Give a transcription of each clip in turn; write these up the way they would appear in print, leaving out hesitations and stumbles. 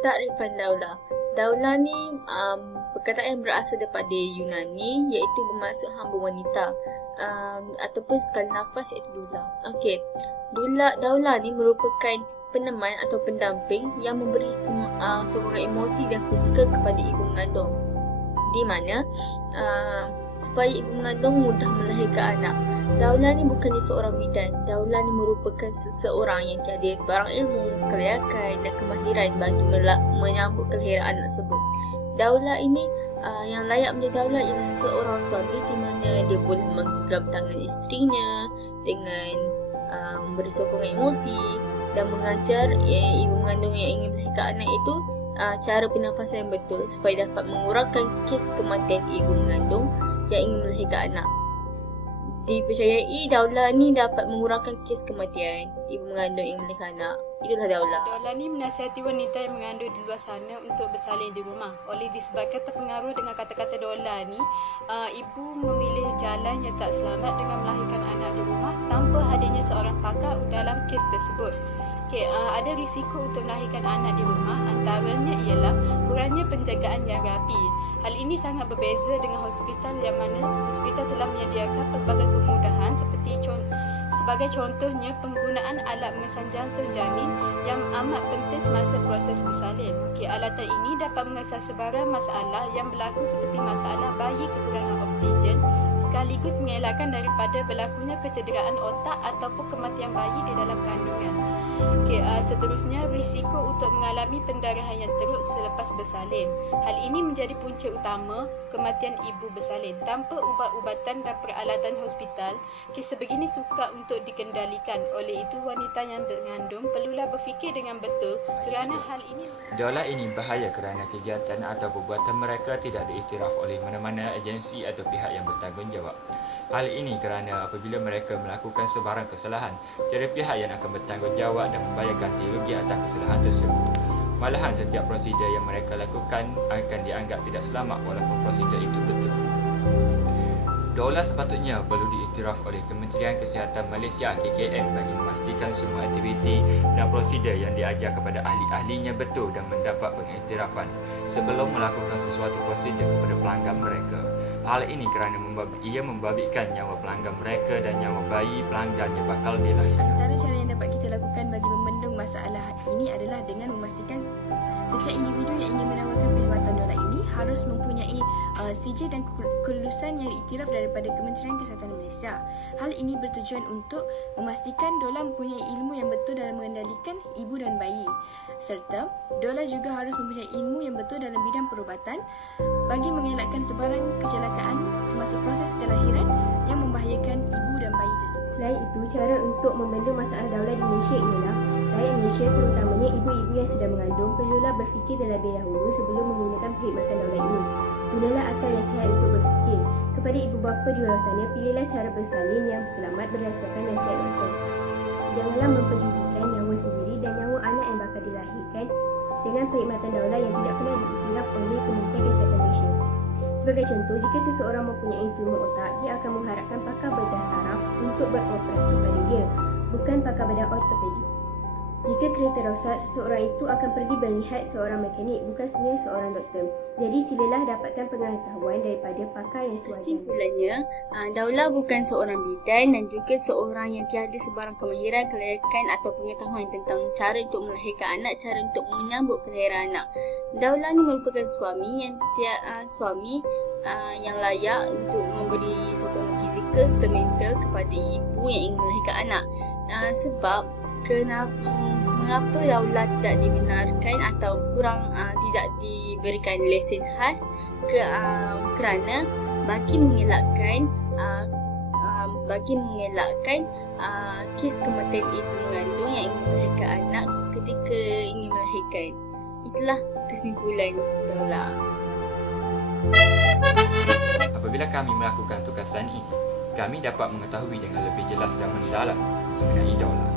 Takrifan daulah. Daulah ni perkataan yang berasal daripada Yunani, iaitu bermaksud hamba wanita, ataupun sekali nafas, iaitu dula. Okey, daulah ni merupakan peneman atau pendamping yang memberi sokongan emosi dan fizikal kepada ibu mengandung, di mana supaya ibu mengandung mudah melahirkan anak. Daulah ni bukannya seorang bidan. Daulah ni merupakan seseorang yang tiada sebarang ilmu, kelayakan dan kemahiran bagi menyambut kelahiran anak tersebut. Daulah ini yang layak menjadi daulah ialah seorang suami di mana dia boleh menggenggam tangan isterinya dengan memberi sokongan emosi dan mengajar ibu mengandung yang ingin melahirkan anak itu cara pernafasan yang betul supaya dapat mengurangkan kes kematian ibu mengandung yang ingin melahirkan anak. Dipercayai daulah ni dapat mengurangkan kes kematian ibu mengandung yang melahirkan anak. Itulah daulah. Daulah ni menasihati wanita yang mengandung di luar sana untuk bersalin di rumah. Oleh disebabkan terpengaruh dengan kata-kata daulah ni, ibu memilih jalan yang tak selamat dengan melahirkan anak di rumah tanpa hadirnya seorang pakar dalam kes tersebut. Ada risiko untuk melahirkan anak di rumah, antaranya ialah kurangnya penjagaan yang rapi. Hal ini sangat berbeza dengan hospital yang mana hospital telah menyediakan pelbagai kemudahan sebagai contohnya penggunaan alat mengesan jantung janin yang amat penting semasa proses bersalin. Alatan ini dapat mengesan sebarang masalah yang berlaku seperti masalah bayi kekurangan oksigen sekaligus mengelakkan daripada berlakunya kecederaan otak ataupun kematian bayi di dalam kandungan. Seterusnya, risiko untuk mengalami pendarahan yang teruk selepas bersalin. Hal ini menjadi punca utama kematian ibu bersalin. Tanpa ubat-ubatan dan peralatan hospital, kes sebegini sukar untuk dikendalikan. Oleh itu, wanita yang mengandung perlulah berfikir dengan betul kerana hal ini. Daulah ini bahaya kerana kegiatan atau perbuatan mereka tidak diiktiraf oleh mana-mana agensi atau pihak yang bertanggungjawab. Hal ini kerana apabila mereka melakukan sebarang kesalahan, tiada pihak yang akan bertanggungjawab dan membayar ganti rugi atas kesalahan tersebut. Malahan setiap prosedur yang mereka lakukan akan dianggap tidak selamat walaupun prosedur itu betul. Daulah sepatutnya perlu diiktiraf oleh Kementerian Kesihatan Malaysia KKM bagi memastikan semua aktiviti dan prosedur yang diajar kepada ahli-ahlinya betul dan mendapat pengiktirafan sebelum melakukan sesuatu prosedur kepada pelanggan mereka. Hal ini kerana ia membabitkan nyawa pelanggan mereka dan nyawa bayi pelanggan yang bakal dilahirkan. Antara cara yang dapat kita lakukan bagi membendung masalah ini adalah dengan memastikan setiap individu yang ingin menawarkan perkhidmatan daulah ini harus mempunyai CJ dan kelulusan yang diiktiraf daripada Kementerian Kesihatan Malaysia. Hal ini bertujuan untuk memastikan daulah mempunyai ilmu yang betul dalam mengendalikan ibu dan bayi. Serta, daulah juga harus mempunyai ilmu yang betul dalam bidang perubatan bagi mengelakkan sebarang kecelakaan semasa proses kelahiran yang membahayakan ibu dan bayi tersebut. Selain itu, cara untuk membendung masalah daulah di Malaysia ialah rakyat Malaysia, terutamanya ibu-ibu yang sudah mengandung, perlulah berfikir terlebih dahulu sebelum menggunakan perkhidmatan daulah ini. Gunalah akal yang sihat untuk berfikir. Kepada ibu bapa di luar sana, pilihlah cara bersalin yang selamat berdasarkan nasihat doktor. Janganlah memperjudikan nyawa sendiri dan nyawa anak yang bakal dilahirkan dengan perkhidmatan daulah yang tidak pernah diiktiraf oleh Kementerian Kesihatan Malaysia. Sebagai contoh, jika seseorang mempunyai tumor otak, dia akan mengharapkan pakar bedah saraf untuk beroperasi pada dia, bukan pakar bedah ortopedik. Jika kereta rosak, seseorang itu akan pergi melihat seorang mekanik, bukan seorang doktor. Jadi silalah dapatkan pengetahuan daripada pakar yang sewajarnya. Kesimpulannya, daulah bukan seorang bidan dan juga seorang yang tiada sebarang kemahiran, kelayakan atau pengetahuan tentang cara untuk melahirkan anak, cara untuk menyambut kelahiran anak. Daulah ni merupakan suami yang layak untuk memberi sokongan fizikal serta mental kepada ibu yang ingin melahirkan anak. Sebab mengapa daulah tidak dibenarkan atau kurang tidak diberikan lesen khas kerana bagi mengelakkan kes kematian ibu mengandung yang ingin melahirkan anak ketika ingin melahirkan. Itulah kesimpulan daulah. Apabila kami melakukan tugasan ini, kami dapat mengetahui dengan lebih jelas dan mendalam mengenai daulah.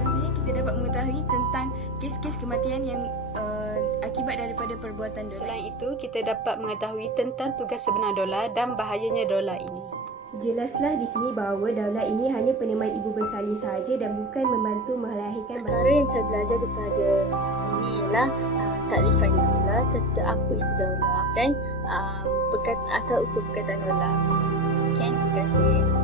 Kita dapat mengetahui tentang kes-kes kematian yang akibat daripada perbuatan daulah. Selain itu, kita dapat mengetahui tentang tugas sebenar daulah dan bahayanya daulah ini. Jelaslah di sini bahawa daulah ini hanya peneman ibu bersalin sahaja dan bukan membantu melahirkan. Perkara yang saya belajar daripada ini ialah takrifan daulah. serta apa itu daulah dan asal usul perkataan daulah. Sekian, terima kasih.